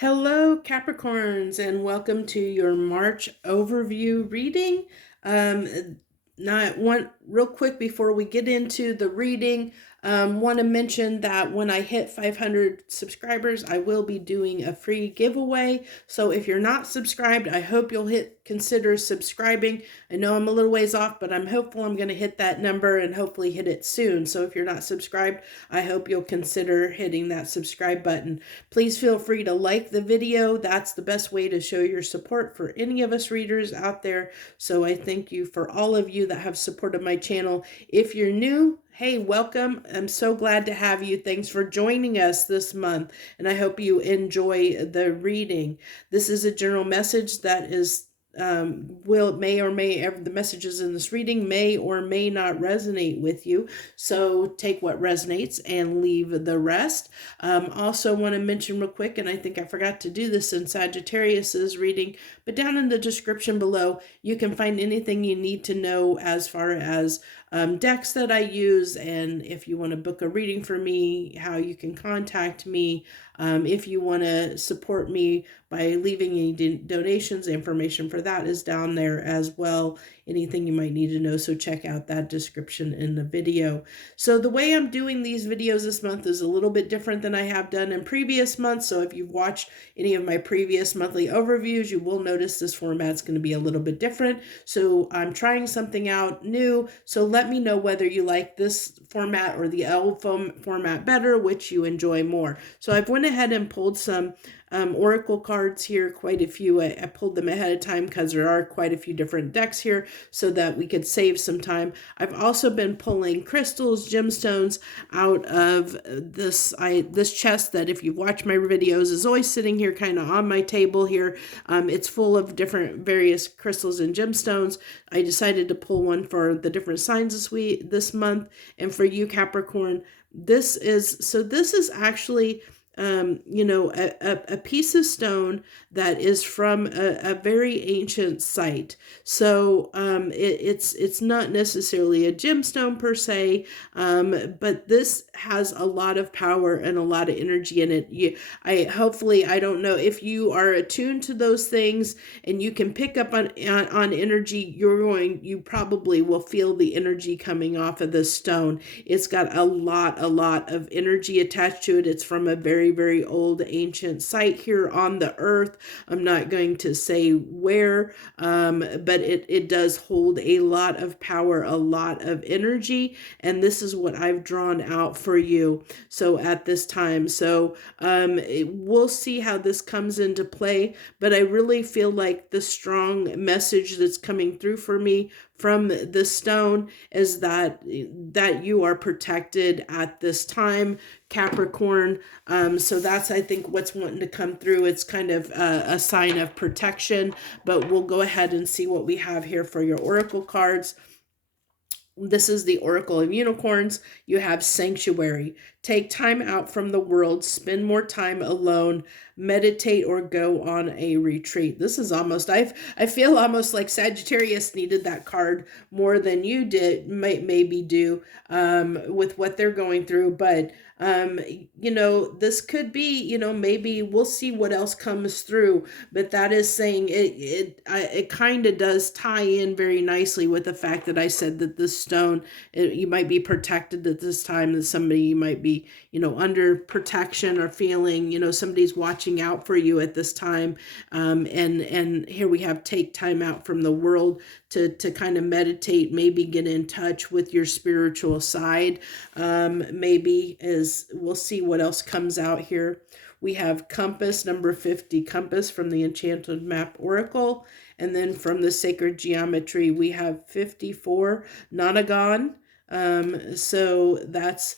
Hello, Capricorns, and welcome to your March overview reading. Not one real quick before we get into the reading. Want to mention that when I hit 500 subscribers, I will be doing a free giveaway. So if you're not subscribed, I hope you'll consider subscribing. I know I'm a little ways off, but I'm hopeful I'm going to hit that number and hopefully hit it soon. So if you're not subscribed, I hope you'll consider hitting that subscribe button. Please feel free to like the video. That's the best way to show your support for any of us readers out there. So I thank you for all of you that have supported my channel. If you're new, hey, welcome. I'm so glad to have you. Thanks for joining us this month, and I hope you enjoy the reading. This is a general message that is the messages in this reading may or may not resonate with you. So take what resonates and leave the rest. Also want to mention real quick, and I think I forgot to do this in Sagittarius's reading, but down in the description below, you can find anything you need to know as far as decks that I use, and if you want to book a reading for me, how you can contact me. If you want to support me by leaving any donations, information for that is down there as well. Anything you might need to know, so check out that description in the video. So the way I'm doing these videos this month is a little bit different than I have done in previous months. So if you've watched any of my previous monthly overviews, you will notice this format's going to be a little bit different. So I'm trying something out new. So let me know whether you like this format or the L format better, which you enjoy more. So I've went ahead and pulled some oracle cards here, quite a few. I pulled them ahead of time because there are quite a few different decks here so that we could save some time. I've also been pulling crystals, gemstones out of this chest that, if you've watched my videos, is always sitting here kind of on my table here. It's full of different various crystals and gemstones. I decided to pull one for the different signs this month, and for you, Capricorn, this is actually a piece of stone that is from a very ancient site. So it's not necessarily a gemstone per se, but this has a lot of power and a lot of energy in it. I don't know if you are attuned to those things and you can pick up on energy. You probably will feel the energy coming off of this stone. It's got a lot of energy attached to it. It's from a very, very old ancient site here on the earth. I'm not going to say where, but it does hold a lot of power, a lot of energy, and this is what I've drawn out for you. So at this time, we'll see how this comes into play, but I really feel like the strong message that's coming through for me from the stone is that you are protected at this time, Capricorn. So that's, I think, what's wanting to come through. It's kind of a sign of protection, but we'll go ahead and see what we have here for your oracle cards. This is the Oracle of Unicorns. You have Sanctuary. Take time out from the world. Spend more time alone. Meditate or go on a retreat. This is almost, I feel almost like Sagittarius needed that card more than you did, maybe do, with what they're going through. But, this could be, maybe we'll see what else comes through. But that is saying it kind of does tie in very nicely with the fact that I said that this stone, you might be protected at this time, that somebody might be, under protection or feeling, somebody's watching out for you at this time. And here we have take time out from the world to kind of meditate, maybe get in touch with your spiritual side. We'll see what else comes out here. We have Compass, number 50, Compass from the Enchanted Map Oracle. And then from the Sacred Geometry, we have 54, Nonagon. So that's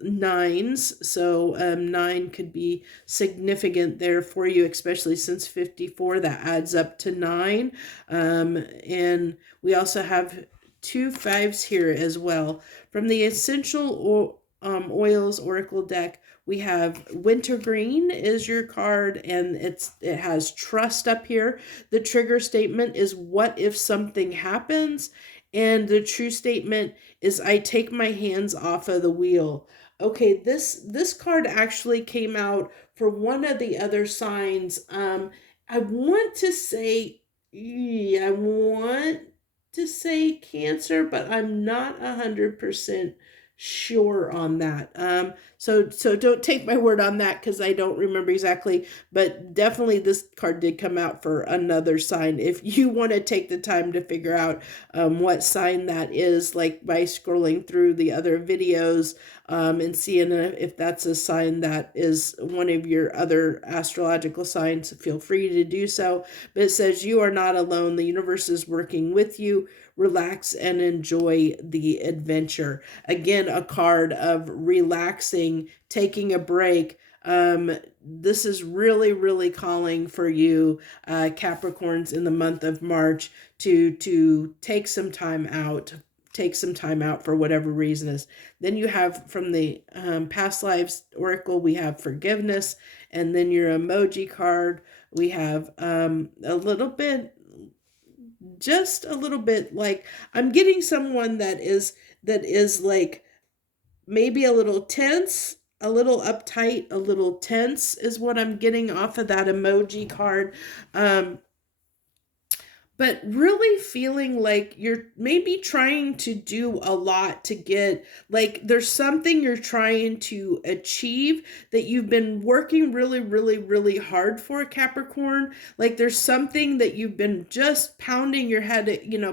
nines. So 9 could be significant there for you, especially since 54, that adds up to 9. And we also have 2 5s here as well. From the Essential Oils Oracle deck, we have Wintergreen is your card, and it has trust up here. The trigger statement is, what if something happens? And the true statement is, I take my hands off of the wheel. Okay, this card actually came out for one of the other signs. I want to say, I want to say Cancer, but I'm not 100% sure on that. So don't take my word on that because I don't remember exactly, but definitely this card did come out for another sign. If you want to take the time to figure out what sign that is, like by scrolling through the other videos, and seeing if that's a sign that is one of your other astrological signs, feel free to do so. But it says, you are not alone. The universe is working with you. Relax and enjoy the adventure. Again, a card of relaxing, taking a break. This is really, really calling for you, Capricorns, in the month of March to take some time out. Take some time out for whatever reason is. Then you have from the past lives oracle, we have forgiveness, and then your emoji card, we have a little bit, just a little bit, like I'm getting someone that is like maybe a little tense, a little uptight, a little tense is what I'm getting off of that emoji card. But really feeling like you're maybe trying to do a lot to get, like there's something you're trying to achieve that you've been working really, really, really hard for, Capricorn. Like there's something that you've been just pounding your head,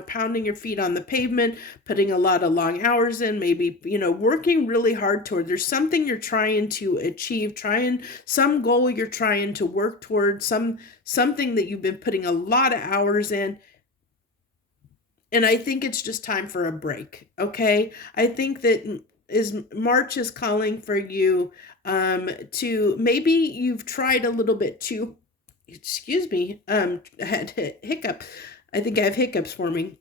pounding your feet on the pavement, putting a lot of long hours in, maybe, working really hard toward. There's something you're trying to achieve, some goal you're trying to work towards, something that you've been putting a lot of hours in. And I think it's just time for a break. Okay. I think that is March is calling for you to, maybe you've tried a little bit too, excuse me, I had a hiccup. I think I have hiccups forming.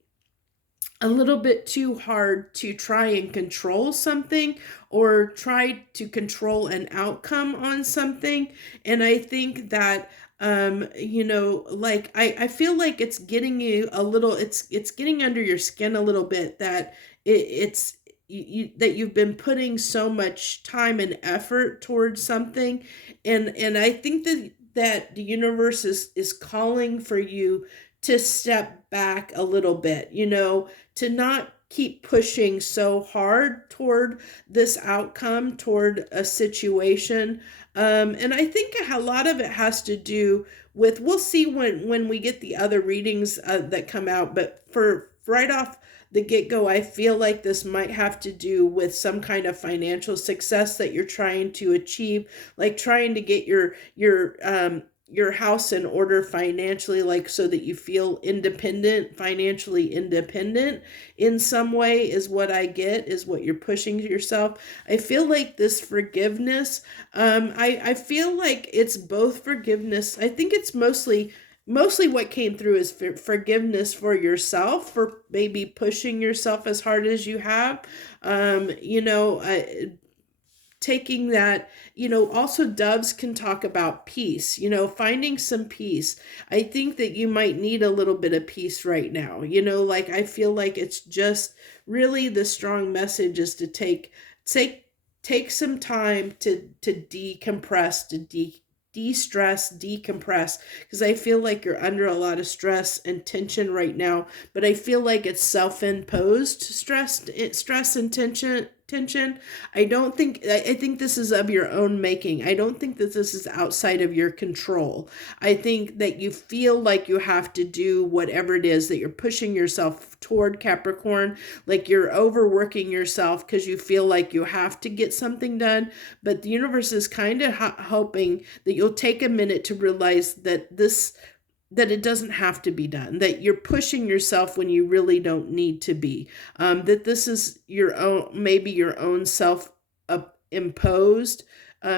A little bit too hard to try and control something or try to control an outcome on something. And I think that like I feel like it's getting you a little, it's getting under your skin a little bit, that it's that you've been putting so much time and effort towards something. And I think that the universe is calling for you to step back a little bit, to not keep pushing so hard toward this outcome, toward a situation. And I think a lot of it has to do with, we'll see when we get the other readings that come out, but for right off the get-go, I feel like this might have to do with some kind of financial success that you're trying to achieve, like trying to get your house in order financially, like so that you feel independent, financially independent in some way, is what I get, is what you're pushing to yourself. I feel like this forgiveness, I feel like it's both forgiveness. I think it's mostly what came through is forgiveness for yourself, for maybe pushing yourself as hard as you have. Taking that, also doves can talk about peace, finding some peace. I think that you might need a little bit of peace right now. Like I feel like it's just really the strong message is to take some time to decompress, to de-stress, decompress, because I feel like you're under a lot of stress and tension right now, but I feel like it's self-imposed stress and tension. I think this is of your own making. I don't think that this is outside of your control. I think that you feel like you have to do whatever it is that you're pushing yourself toward, Capricorn, like you're overworking yourself because you feel like you have to get something done. But the universe is kind of hoping that you'll take a minute to realize that it doesn't have to be done, that you're pushing yourself when you really don't need to be, that this is maybe your own self imposed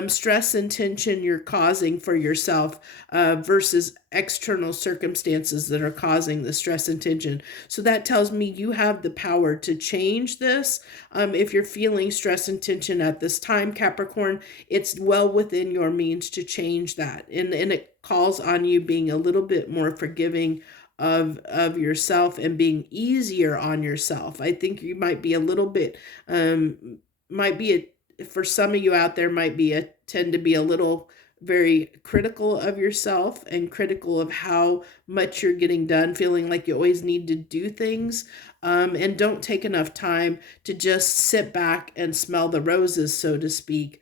stress and tension you're causing for yourself, versus external circumstances that are causing the stress and tension. So that tells me you have the power to change this. If you're feeling stress and tension at this time, Capricorn, it's well within your means to change that. And it calls on you being a little bit more forgiving of yourself and being easier on yourself. I think you might be a little bit, might be for some of you out there might be tend to be a little very critical of yourself and critical of how much you're getting done, feeling like you always need to do things, and don't take enough time to just sit back and smell the roses, so to speak.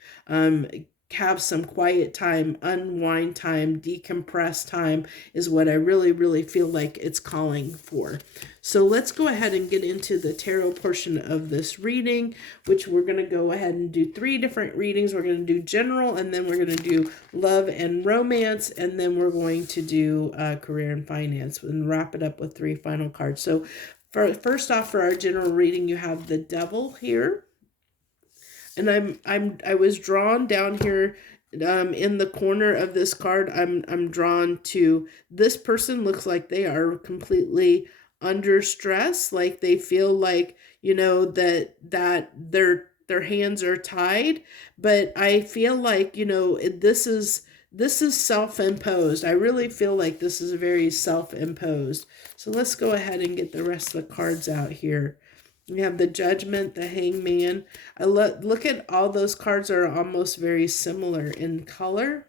Have some quiet time, unwind time, decompress time is what I really, really feel like it's calling for. So let's go ahead and get into the tarot portion of this reading, which we're going to go ahead and do 3 different readings. We're going to do general, and then we're going to do love and romance, and then we're going to do career and finance, and wrap it up with 3 final cards. So first off, for our general reading, you have the Devil here. And I was drawn down here in the corner of this card. I'm drawn to this person. Looks like they are completely under stress, like they feel like, that their hands are tied. But I feel like, this is self-imposed. I really feel like this is very self-imposed. So let's go ahead and get the rest of the cards out here. We have the Judgment, the Hangman. I look at all those cards are almost very similar in color.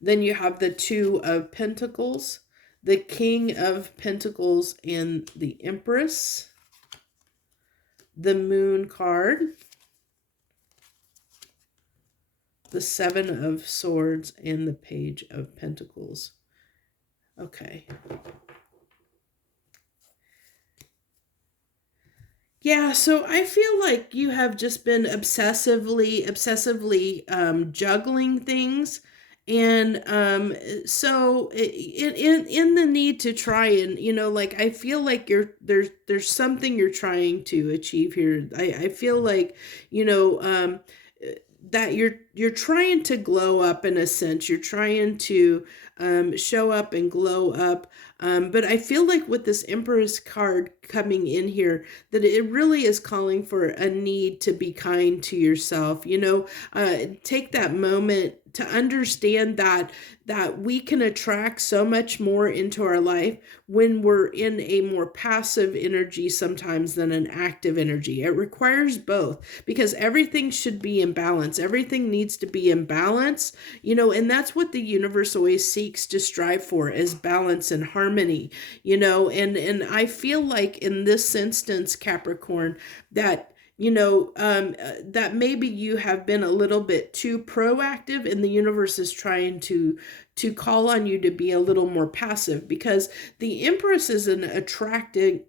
Then you have the Two of Pentacles, the King of Pentacles, and the Empress. The Moon card. The Seven of Swords, and the Page of Pentacles. Okay. Yeah, so I feel like you have just been obsessively juggling things, and so in the need to try and like I feel like there's something you're trying to achieve here. I feel like that you're trying to glow up in a sense. You're trying to show up and glow up. But I feel like with this Empress card coming in here, that it really is calling for a need to be kind to yourself. Take that moment to understand that we can attract so much more into our life when we're in a more passive energy sometimes than an active energy. It requires both, because everything should be in balance. Everything needs to be in balance, and that's what the universe always seeks to strive for, is balance and harmony, and I feel like in this instance, Capricorn, that that maybe you have been a little bit too proactive, and the universe is trying to call on you to be a little more passive, because the Empress is an attracting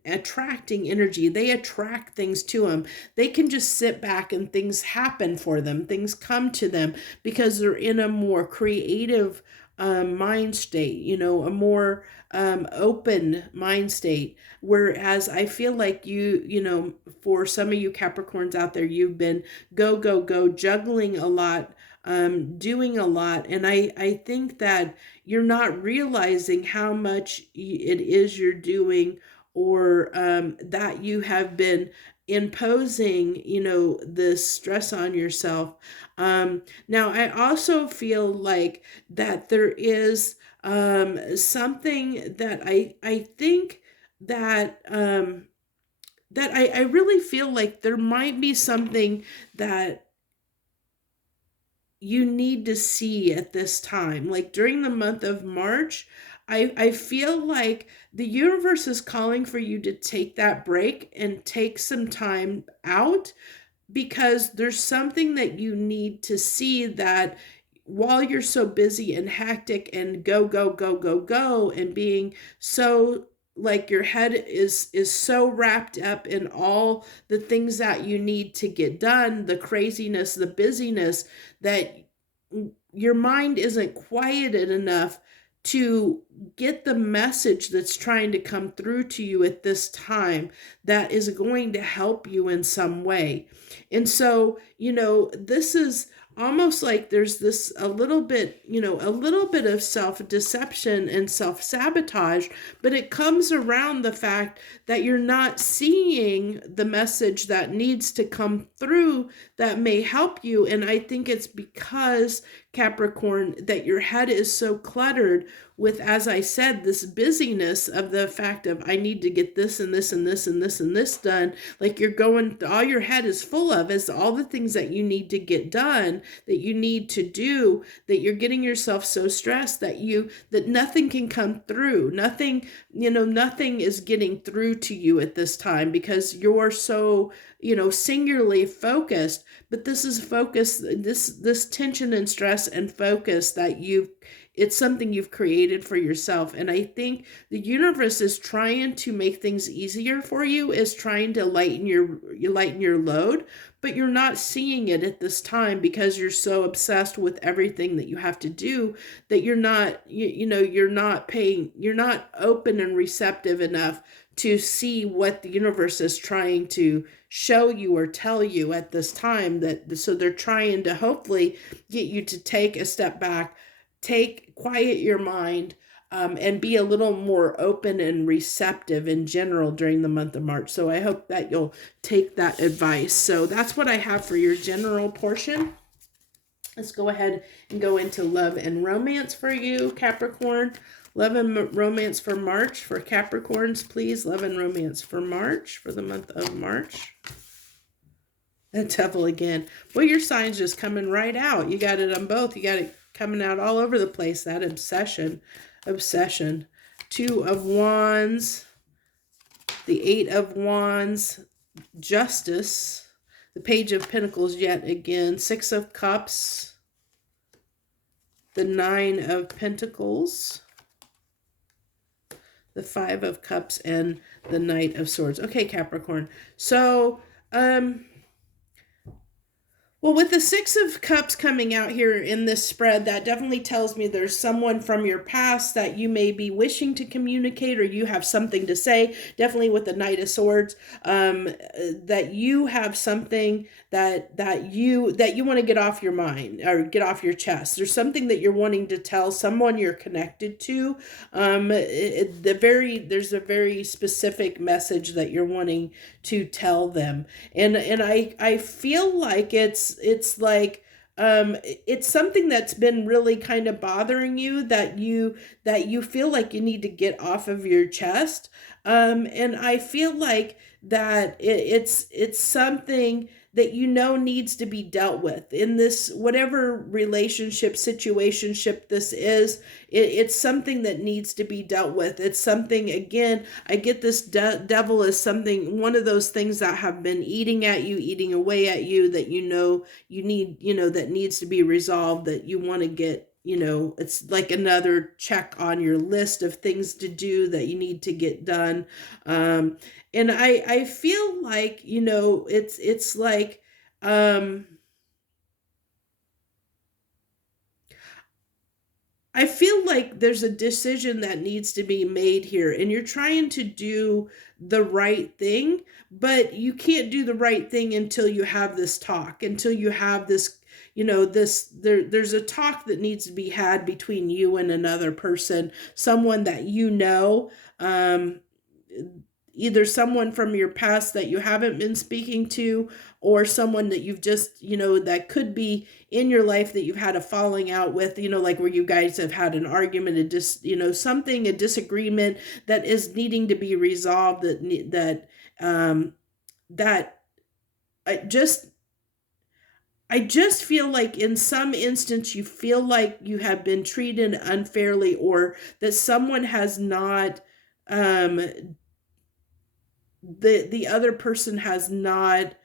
energy. They attract things to them. They can just sit back and things happen for them. Things come to them because they're in a more creative mind state, a more open mind state. Whereas I feel like for some of you Capricorns out there, you've been go, juggling a lot, doing a lot. And I think that you're not realizing how much it is you're doing, or that you have been imposing, this stress on yourself. Now, I also feel like that there is something that I think that that I really feel like there might be something that you need to see at this time. Like during the month of March, I feel like the universe is calling for you to take that break and take some time out, because there's something that you need to see, that while you're so busy and hectic and go, and being so like your head is so wrapped up in all the things that you need to get done, the craziness, the busyness, that your mind isn't quieted enough to get the message that's trying to come through to you at this time, that is going to help you in some way. And so, this is almost like there's this a little bit of self-deception and self-sabotage, but it comes around the fact that you're not seeing the message that needs to come through that may help you. And I think it's because, Capricorn, that your head is so cluttered with, as I said, this busyness of the fact of I need to get this and this and this and this and this done. Like you're going, all your head is full of is all the things that you need to get done, that you need to do, that you're getting yourself so stressed that nothing can come through. Nothing is getting through to you at this time because you're so, singularly focused. But this is focus, this tension and stress and focus that it's something you've created for yourself. And I think the universe is trying to make things easier for you, is trying to lighten your load, but you're not seeing it at this time because you're so obsessed with everything that you have to do that you're not you're not open and receptive enough to see what the universe is trying to show you or tell you at this time. So they're trying to hopefully get you to take a step back, quiet your mind, and be a little more open and receptive in general during the month of March. So I hope that you'll take that advice. So that's what I have for your general portion. Let's go ahead and go into love and romance for you, Capricorn. Love and romance for March for Capricorns, please. Love and romance for March, for the month of March. The devil again. Well, your sign's just coming right out. You got it on both. You got it coming out all over the place. That obsession. 2 of Wands. The 8 of Wands. Justice. The Page of Pentacles yet again. 6 of Cups. The 9 of Pentacles. The 5 of Cups and the Knight of Swords. Okay, Capricorn. So, well, with the 6 of Cups coming out here in this spread, that definitely tells me there's someone from your past that you may be wishing to communicate, or you have something to say. Definitely with the Knight of Swords, that you have something that you want to get off your mind or get off your chest. There's something that you're wanting to tell someone you're connected to. There's a very specific message that you're wanting to tell them, and I feel like it's like it's something that's been really kind of bothering you, that you feel like you need to get off of your chest, and I feel like that it's something that needs to be dealt with in this, whatever relationship, situationship this is. It's something that needs to be dealt with. It's something, again, I get this devil is something, one of those things that have been eating at you, eating away at you, that you need, that needs to be resolved, that you want to get, it's like another check on your list of things to do that you need to get done. And I feel like, it's like, I feel like there's a decision that needs to be made here, and you're trying to do the right thing, but you can't do the right thing until you have this talk, until you have this, there's a talk that needs to be had between you and another person, someone that either someone from your past that you haven't been speaking to, or someone that you've just, that could be in your life that you've had a falling out with, like where you guys have had an argument, a disagreement that is needing to be resolved, that I just feel like in some instance you feel like you have been treated unfairly, or that someone has not, the other person has not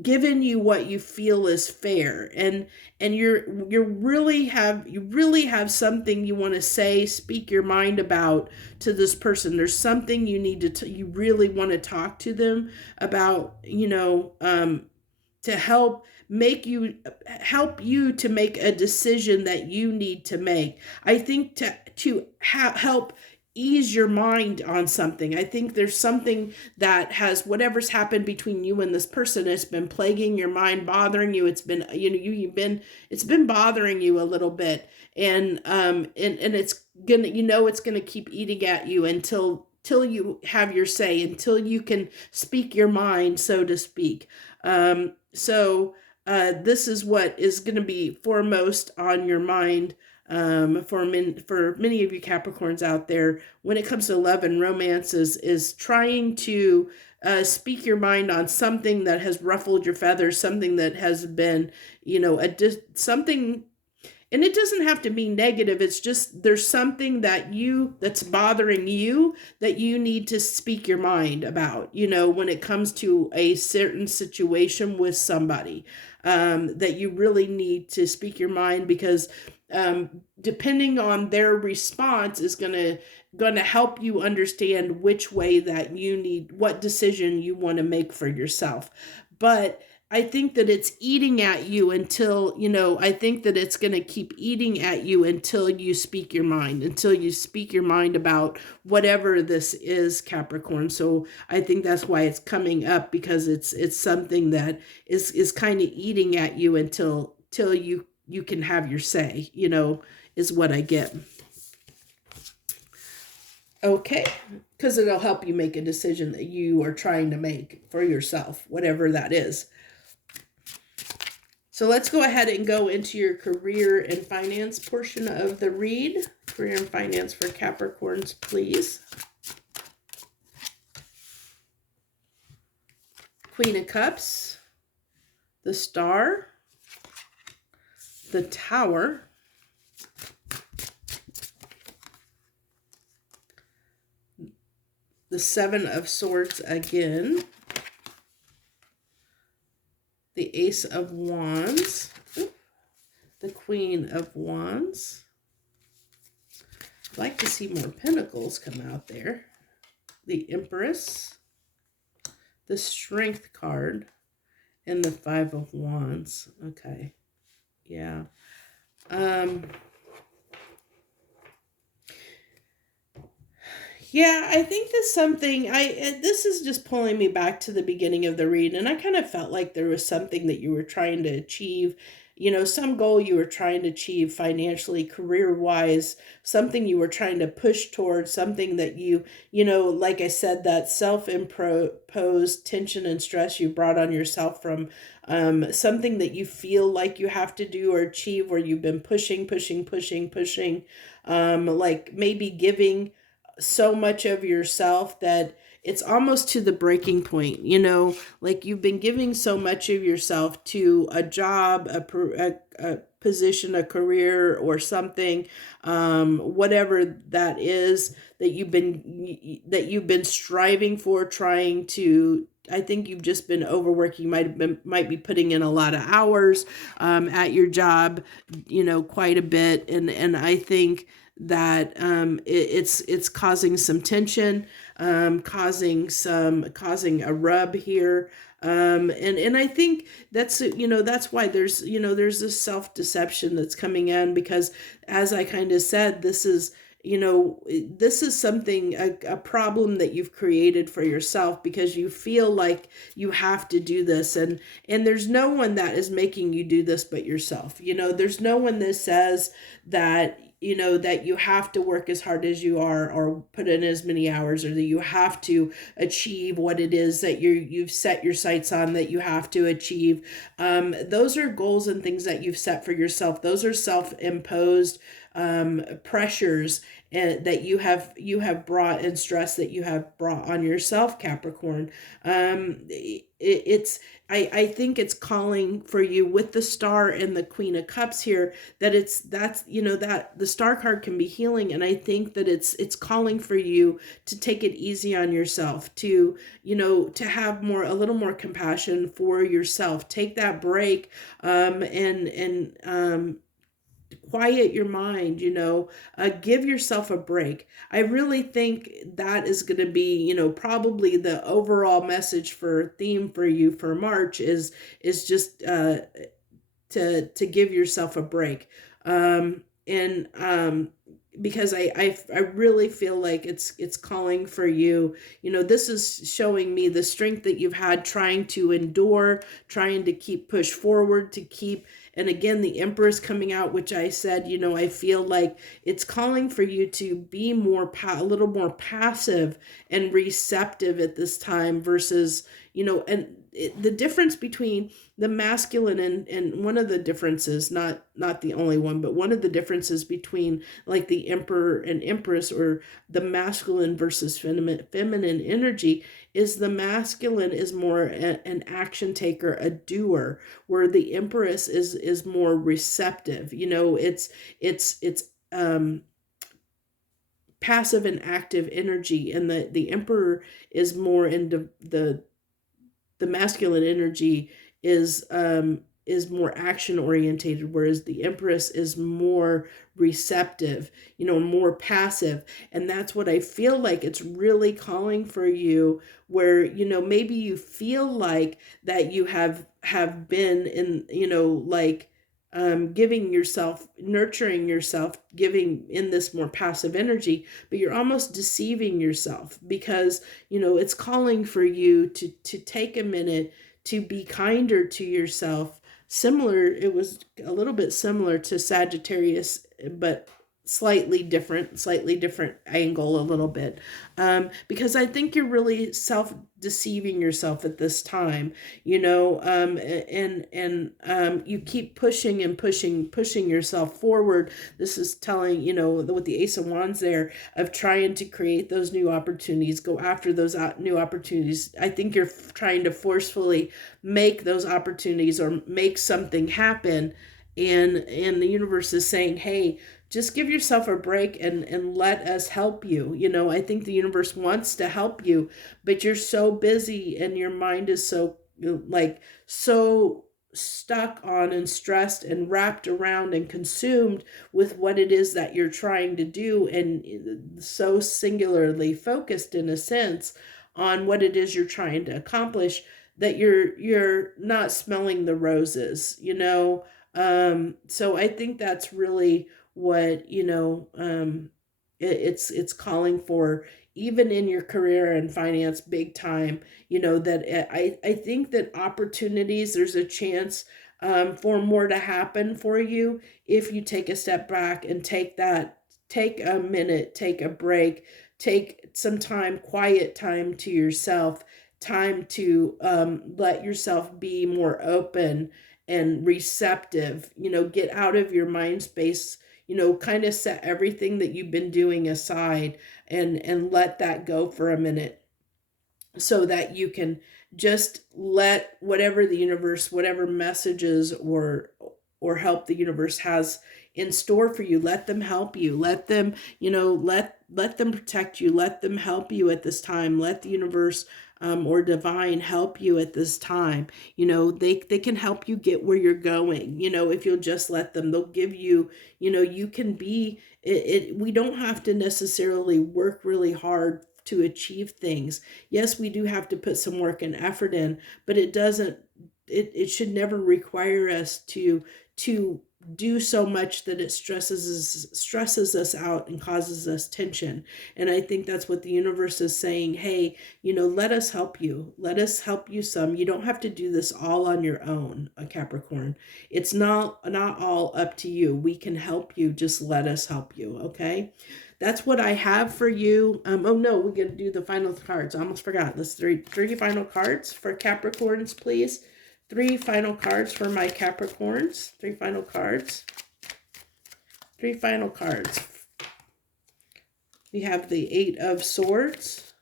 given you what you feel is fair, and you really have something you want to say, speak your mind about to this person. There's something you need to you really want to talk to them about, to help you to make a decision that you need to make. I think to help ease your mind on something. I think there's something that has, whatever's happened between you and this person, it's been plaguing your mind, bothering you. It's been, it's been bothering you a little bit. And it's gonna, it's gonna keep eating at you until you have your say, until you can speak your mind, so to speak. So this is what is going to be foremost on your mind for many of you Capricorns out there when it comes to love and romance is trying to speak your mind on something that has ruffled your feathers, something that has been, something. And it doesn't have to be negative. It's just there's something that's bothering you that you need to speak your mind about, when it comes to a certain situation with somebody, that you really need to speak your mind because depending on their response is going to help you understand which way that you need, what decision you want to make for yourself. But I think that it's eating at you until, I think that it's going to keep eating at you until you speak your mind, about whatever this is, Capricorn. So I think that's why it's coming up, because it's something that is kind of eating at you until you can have your say, is what I get. Okay, because it'll help you make a decision that you are trying to make for yourself, whatever that is. So let's go ahead and go into your career and finance portion of the read. Career and finance for Capricorns, please. Queen of Cups, the Star, the Tower, the Seven of Swords again, the Ace of Wands, the Queen of Wands. I'd like to see more Pentacles come out there. The Empress, the Strength card, and the Five of Wands. Okay. Yeah. Yeah, I think that's something, this is just pulling me back to the beginning of the read, and I kind of felt like there was something that you were trying to achieve, some goal you were trying to achieve financially, career-wise, something you were trying to push towards, something that like I said, that self-imposed tension and stress you brought on yourself from something that you feel like you have to do or achieve, where you've been pushing, like maybe giving so much of yourself that it's almost to the breaking point, like you've been giving so much of yourself to a job, a position, a career, or something, whatever that is that you've been striving for, trying to. I think you've just been overworking. Might be putting in a lot of hours at your job, quite a bit, and I think that it's causing some tension, causing a rub here, and I think that's that's why there's this self-deception that's coming in, because as I kind of said, this is something, a problem that you've created for yourself, because you feel like you have to do this, and there's no one that is making you do this but yourself. There's no one that says that that you have to work as hard as you are, or put in as many hours, or that you have to achieve what it is that you've set your sights on that you have to achieve. Those are goals and things that you've set for yourself. Those are self-imposed pressures that you have brought, and stress that you have brought on yourself, Capricorn. I think it's calling for you with the Star and the Queen of Cups here, that that the Star card can be healing, and I think that it's calling for you to take it easy on yourself, to to have a little more compassion for yourself. Take that break, and quiet your mind, give yourself a break. I really think that is going to be, probably the overall message for theme for you for March is just to give yourself a break. Because I really feel like it's calling for you. This is showing me the strength that you've had trying to endure, trying to keep push forward, to keep And again, the Emperor is coming out, which I said, I feel like it's calling for you to be a little more passive and receptive at this time versus, the difference between the masculine and one of the differences, not the only one, but one of the differences between like the Emperor and Empress, or the masculine versus feminine energy, is the masculine is more an action taker, a doer, where the Empress is more receptive. It's passive and active energy, and the Emperor is more into the masculine energy is more action orientated, whereas the Empress is more receptive, more passive. And that's what I feel like it's really calling for you, where maybe you feel like that you have been in, like giving yourself, nurturing yourself, giving in this more passive energy, but you're almost deceiving yourself, because it's calling for you to take a minute to be kinder to yourself. It was a little bit similar to Sagittarius, but slightly different angle a little bit, because I think you're really self-deceiving yourself at this time, and you keep pushing and pushing yourself forward. This is telling, with the Ace of Wands there, of trying to create those new opportunities, go after those new opportunities. I think you're trying to forcefully make those opportunities or make something happen, and the universe is saying, hey, just give yourself a break and let us help you. I think the universe wants to help you, but you're so busy and your mind is so so stuck on and stressed and wrapped around and consumed with what it is that you're trying to do, and so singularly focused in a sense on what it is you're trying to accomplish, that you're not smelling the roses. So I think that's really what it's calling for, even in your career and finance, big time. That I think that opportunities, there's a chance for more to happen for you if you take a step back and take a minute, take a break, take some time, quiet time to yourself, time to let yourself be more open and receptive. Get out of your mind space, kind of set everything that you've been doing aside, and let that go for a minute, so that you can just let whatever the universe, whatever messages or help the universe has in store for you, let them help you, let them, let them protect you, let them help you at this time, let the universe or divine help you at this time. They can help you get where you're going, if you'll just let them. They'll give you, you can be it. We don't have to necessarily work really hard to achieve things. Yes, we do have to put some work and effort in, but it should never require us to do so much that it stresses us out and causes us tension. And I think that's what the universe is saying. Hey, let us help you. Let us help you some. You don't have to do this all on your own, a Capricorn. It's not all up to you. We can help you. Just let us help you. Okay. That's what I have for you. Oh no, we're going to do the final cards. I almost forgot. Let's three final cards for Capricorns, please. 3 final cards for my Capricorns. 3 final cards. 3 final cards. We have the 8 of Swords,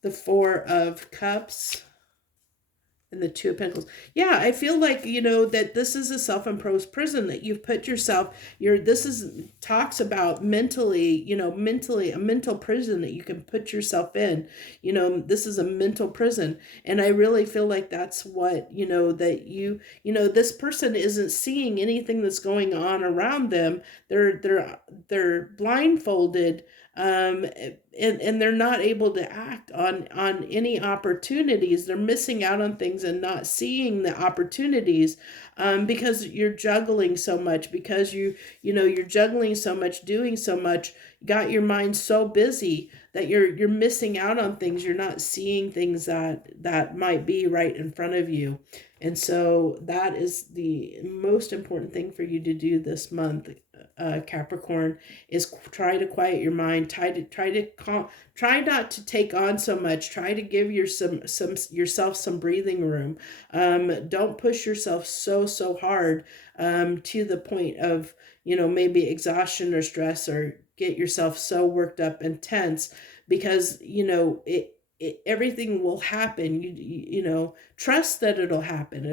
the 4 of Cups, and the 2 of Pentacles. Yeah, I feel like, that this is a self-imposed prison that you've put yourself, talks about mentally, a mental prison that you can put yourself in. This is a mental prison. And I really feel like that's what, that this person isn't seeing anything that's going on around them. They're blindfolded, and they're not able to act on any opportunities. They're missing out on things and not seeing the opportunities, because you're juggling so much, because you're juggling so much, doing so much, got your mind so busy that you're missing out on things. You're not seeing things that might be right in front of you. And so that is the most important thing for you to do this month, Capricorn, is try to quiet your mind. Try not to take on so much. Try to give yourself some breathing room. Don't push yourself so hard to the point of, maybe exhaustion or stress, or get yourself so worked up and tense, because everything will happen. Trust that it'll happen.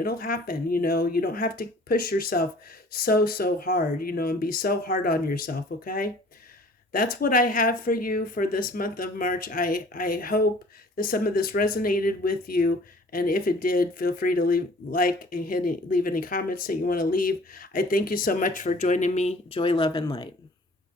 You don't have to push yourself so hard, and be so hard on yourself. Okay, that's what I have for you for this month of March. I hope that some of this resonated with you. And if it did, feel free to leave any comments that you want to leave. I thank you so much for joining me. Joy, love, and light.